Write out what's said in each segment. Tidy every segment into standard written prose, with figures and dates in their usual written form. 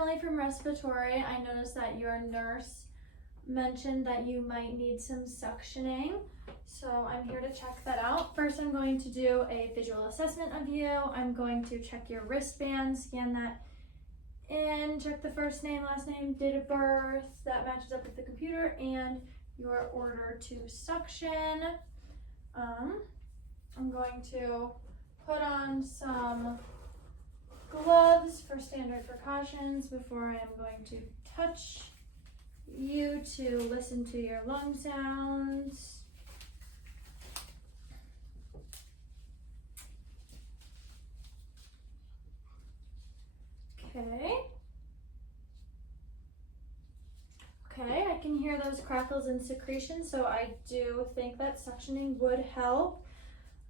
Emily from Respiratory. I noticed that your nurse mentioned that you might need some suctioning, so I'm here to check that out. First, I'm going to do a visual assessment of you. I'm going to check your wristband, scan that in, check the first name, last name, date of birth, that matches up with the computer, and your order to suction. I'm going to put on some gloves for standard precautions before I am going to touch you to listen to your lung sounds. Okay, I can hear those crackles and secretions, so I do think that suctioning would help.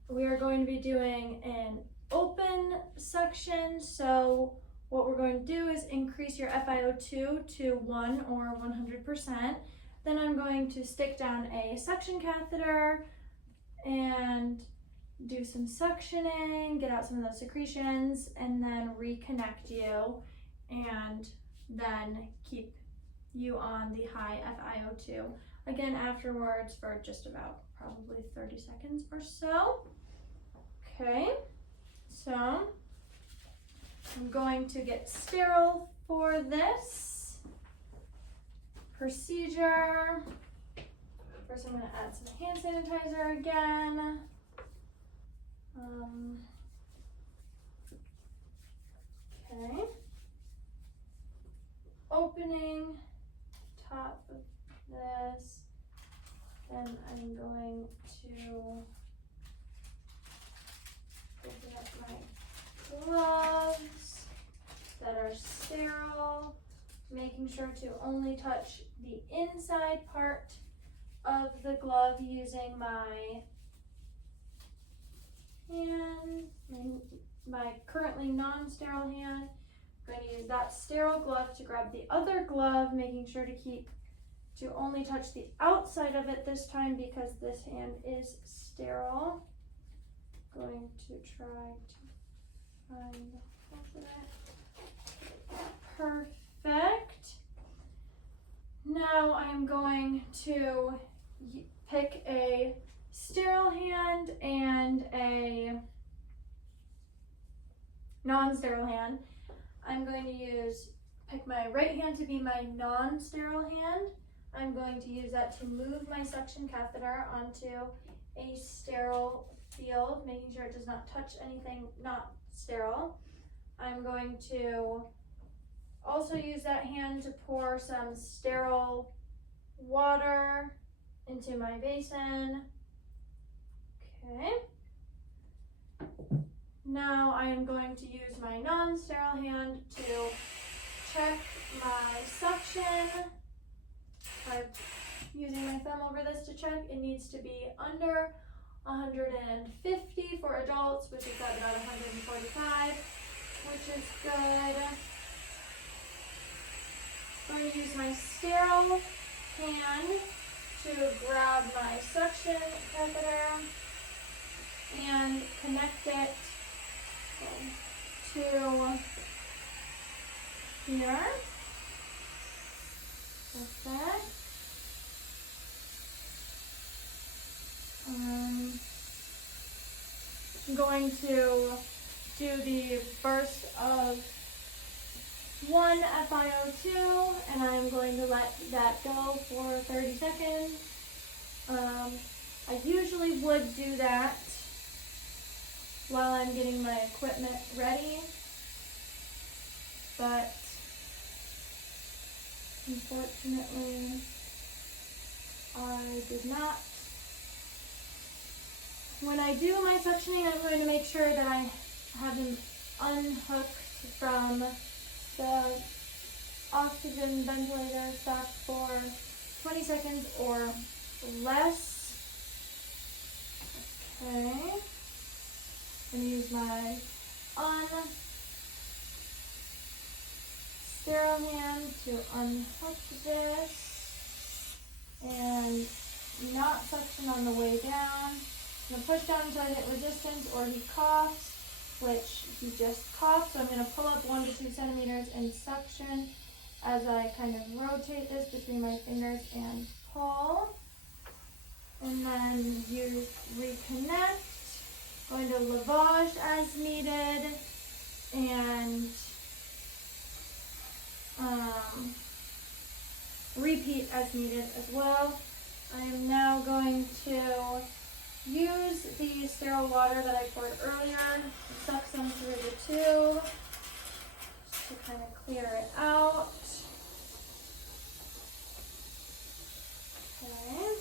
We are going to be doing an open suction, so what we're going to do is increase your FiO2 to 1 or 100%. Then I'm going to stick down a suction catheter and do some suctioning, get out some of those secretions, and then reconnect you, and then keep you on the high FiO2 again afterwards for just about probably 30 seconds or so. Okay, so I'm going to get sterile for this procedure. First, I'm going to add some hand sanitizer again. Okay, opening top of this, then I'm going to open up my gloves that are sterile, making sure to only touch the inside part of the glove using my hand, my currently non-sterile hand. I'm going to use that sterile glove to grab the other glove, making sure to only touch the outside of it this time because this hand is sterile. Going to try to find the holes in it. Perfect. Now I'm going to pick a sterile hand and a non-sterile hand. I'm going to pick my right hand to be my non-sterile hand. I'm going to use that to move my suction catheter onto a sterile field, making sure it does not touch anything not sterile. I'm going to also use that hand to pour some sterile water into my basin. Okay. Now I am going to use my non-sterile hand to check my suction. I'm using my thumb over this to check. It needs to be under 150 for adults, which is at about 145, which is good. I'm going to use my sterile hand to grab my suction catheter and connect it to here. Perfect. I'm going to do the burst of 1 FiO2, and I'm going to let that go for 30 seconds. I usually would do that while I'm getting my equipment ready, but unfortunately I did not. When I do my suctioning, I'm going to make sure that I have them unhooked from the oxygen ventilator stock for 20 seconds or less. Okay. I'm going to use my unsterile hand to unhook this and not suction on the way down. I'm going to push down until I hit resistance or he coughs, which he just coughed. So I'm going to pull up 1 to 2 centimeters in suction as I kind of rotate this between my fingers and pull. And then you reconnect. Going to lavage as needed, and repeat as needed as well. I am now going to use the sterile water that I poured earlier and suck some through the tube just to kind of clear it out. Okay.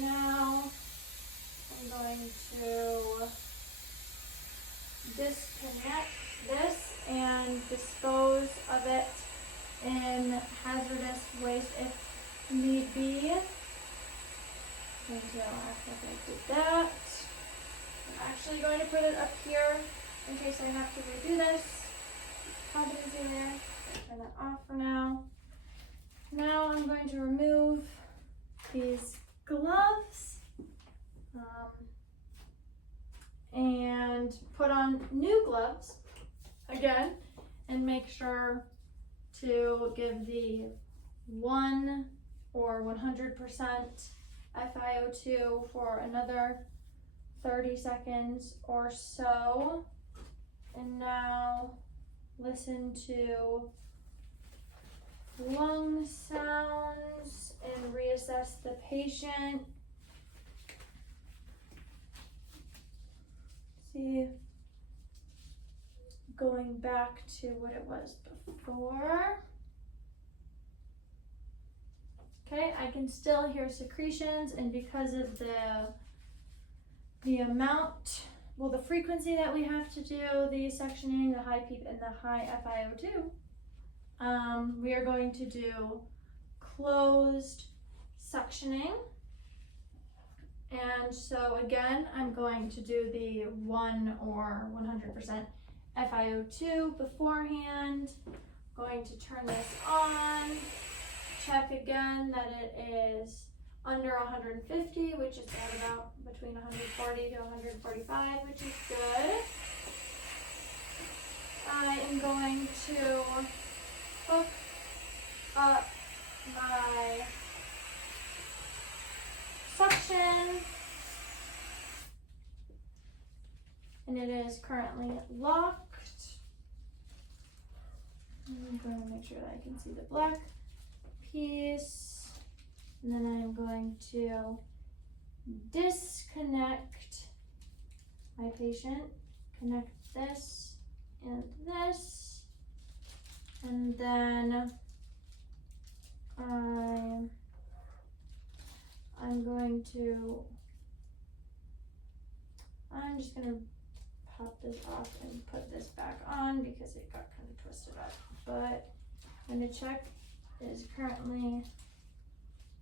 Now I'm going to disconnect this and dispose of it in hazardous waste if need be. I'm going to act like I did that. I'm actually going to put it up here in case I have to redo this. Confidence area. Turn that off for now. Now I'm going to remove these gloves and put on new gloves again and make sure to give the 1 or 100% FiO2 for another 30 seconds or so. And now listen to lung sounds and reassess the patient. See, going back to what it was before. Okay, I can still hear secretions, and because of the amount, well, the frequency that we have to do the suctioning, the high PEEP and the high FiO2, we are going to do closed suctioning. And so again, I'm going to do the 1 or 100% FiO2 beforehand. Going to turn this on, check again that it is under 150, which is at about between 140 to 145, which is good. I am going to hook up my suction, and it is currently locked. I'm going to make sure that I can see the black piece, and then I'm going to disconnect my patient, connect this and this, and then I'm just going to pop this off and put this back on because it got kind of twisted up. But I'm going to check, it is currently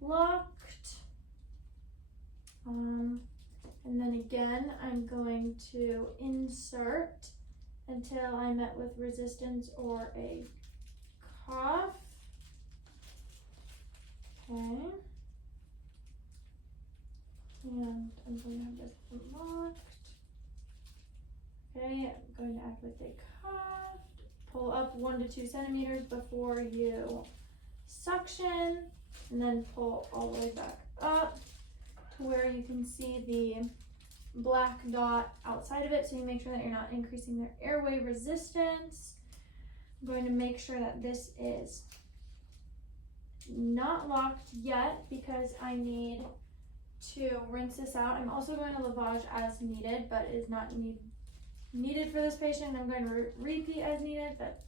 locked. And then again, I'm going to insert until I'm met with resistance or a cough. Okay. And I'm going to have this locked. Okay, I'm going to act like they coughed. Pull up 1 to 2 centimeters before you suction, and then pull all the way back up to where you can see the black dot outside of it, so you make sure that you're not increasing their airway resistance. I'm going to make sure that this is not locked yet because I need to rinse this out. I'm also going to lavage as needed, but it is not needed for this patient. I'm going to repeat as needed, but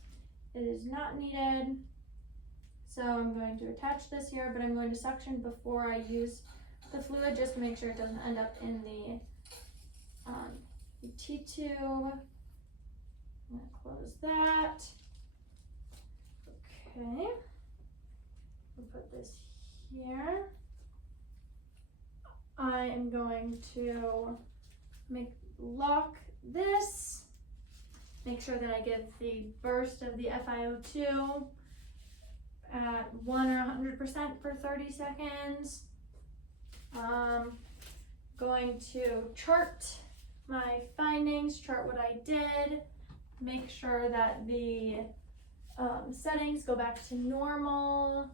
it is not needed. So I'm going to attach this here, but I'm going to suction before I use the fluid just to make sure it doesn't end up in the T-tube. I'm going to close that. Okay. I'll put this here. I am going to lock this, make sure that I give the burst of the FiO2 at 1 or 100% for 30 seconds. Going to chart my findings, chart what I did, make sure that the settings go back to normal,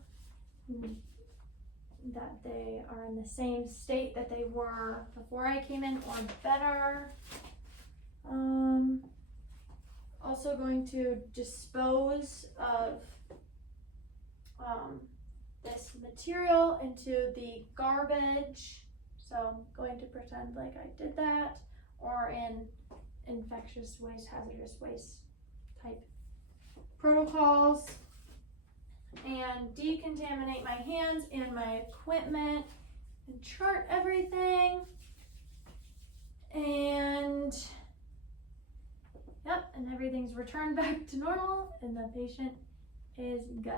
that they are in the same state that they were before I came in or better. Also going to dispose of this material into the garbage. So I'm going to pretend like I did that, or in infectious waste, hazardous waste type protocols, and decontaminate my hands and my equipment and chart everything. And yep, and everything's returned back to normal and the patient is good.